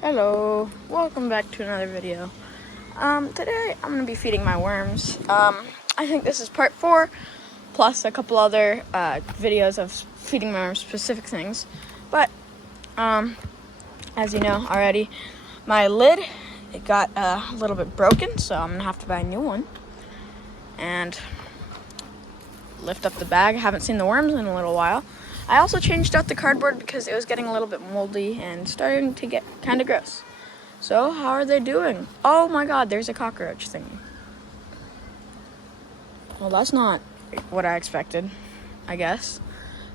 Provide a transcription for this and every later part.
Hello, welcome back to another video. Today I'm going to be feeding my worms. I think this is part 4, plus a couple other videos of feeding my worms specific things. But, as you know already, my lid, it got a little bit broken, so I'm going to have to buy a new one. And lift up the bag. I haven't seen the worms in a little while. I also changed out the cardboard because it was getting a little bit moldy and starting to get kind of gross. So, how are they doing? Oh my god, there's a cockroach thing. Well, that's not what I expected, I guess.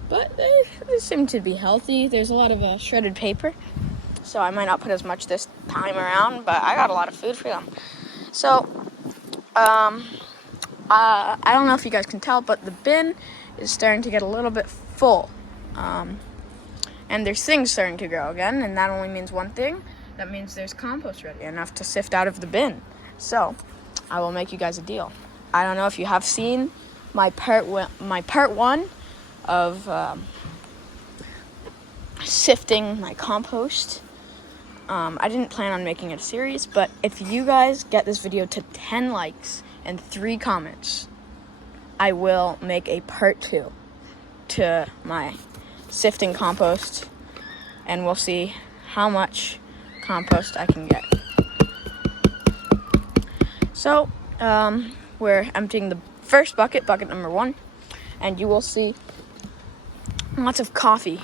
But they seem to be healthy. There's a lot of shredded paper, so I might not put as much this time around, but I got a lot of food for them. So, I don't know if you guys can tell, but the bin is starting to get a little bit full. And there's things starting to grow again, and that only means one thing. That means there's compost ready, enough to sift out of the bin. So, I will make you guys a deal. I don't know if you have seen my part one of sifting my compost. I didn't plan on making it a series, but if you guys get this video to 10 likes and 3 comments, I will make a part 2 to my sifting compost, and we'll see how much compost I can get. So, we're emptying the first bucket number 1, and you will see lots of coffee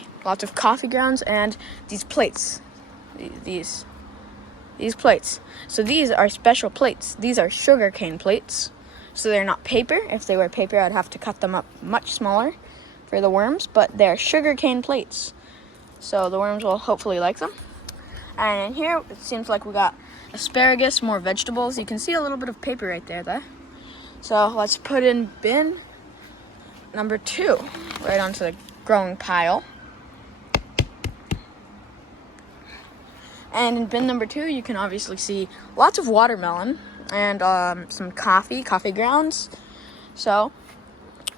grounds, and these plates, these plates. So these are special plates. These are sugar cane plates, so they're not paper. If they were paper, I'd have to cut them up much smaller for the worms, but they're sugar cane plates, so the worms will hopefully like them. And in here, it seems like we got asparagus, more vegetables. You can see a little bit of paper right there. So let's put in bin number 2 right onto the growing pile. And in bin number 2, you can obviously see lots of watermelon and some coffee grounds. So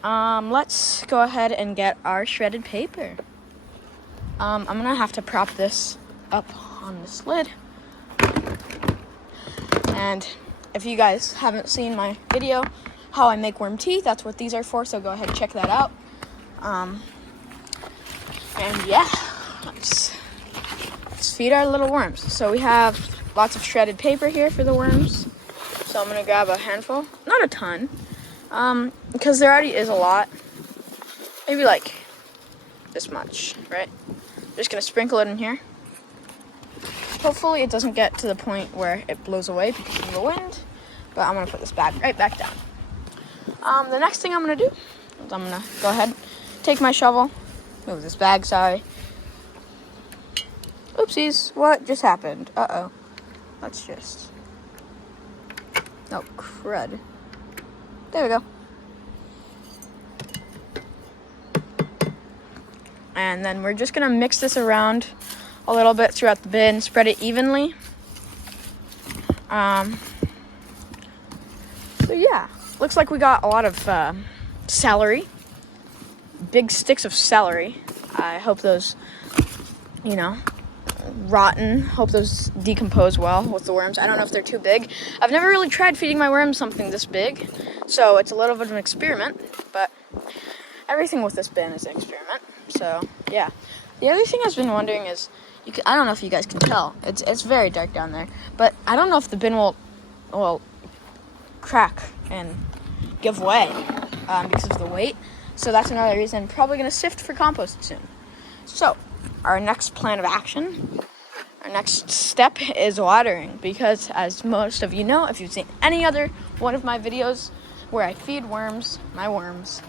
let's go ahead and get our shredded paper. I'm gonna have to prop this up on this lid. And if you guys haven't seen my video, how I make worm teeth, that's what these are for, so go ahead and check that out. And yeah, let's feed our little worms. So we have lots of shredded paper here for the worms. So I'm gonna grab a handful, not a ton, because there already is a lot. Maybe like this much, right? Just gonna sprinkle it in here. Hopefully it doesn't get to the point where it blows away because of the wind, but I'm gonna put this bag right back down. The next thing I'm gonna do is I'm gonna go ahead, take my shovel, move this bag, sorry. Oopsies, what just happened? Uh-oh. Let's just... Oh, crud. There we go. And then we're just gonna mix this around a little bit throughout the bin, spread it evenly. So yeah, looks like we got a lot of celery, big sticks of celery. I hope those, rotten, hope those decompose well with the worms. I don't know if they're too big. I've never really tried feeding my worms something this big, so it's a little bit of an experiment, but everything with this bin is an experiment. So yeah, the other thing I've been wondering is, I don't know if you guys can tell, it's very dark down there, but I don't know if the bin will crack and give way because of the weight. So that's another reason. Probably going to sift for compost soon. So our next plan of action, our next step is watering, because as most of you know, if you've seen any other one of my videos where I feed worms, my worms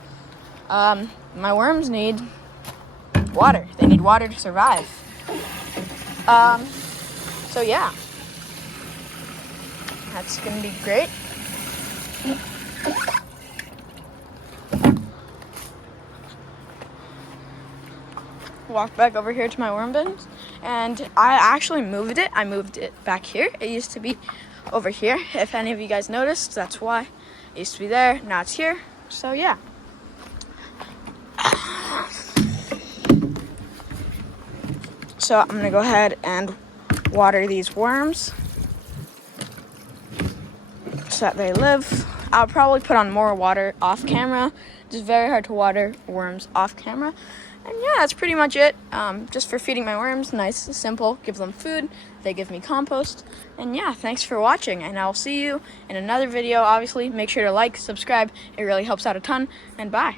need water. They need water to survive. So yeah, that's gonna be great. Walk back over here to my worm bins, and I actually moved it. I moved it back here. It used to be over here. If any of you guys noticed, that's why. It used to be there, now it's here. So yeah. So I'm gonna go ahead and water these worms so that they live. I'll probably put on more water off camera. It's very hard to water worms off camera. And yeah, that's pretty much it. Just for feeding my worms, nice, simple. Give them food, they give me compost. And yeah, thanks for watching, and I'll see you in another video. Obviously, make sure to like, subscribe. It really helps out a ton. And bye.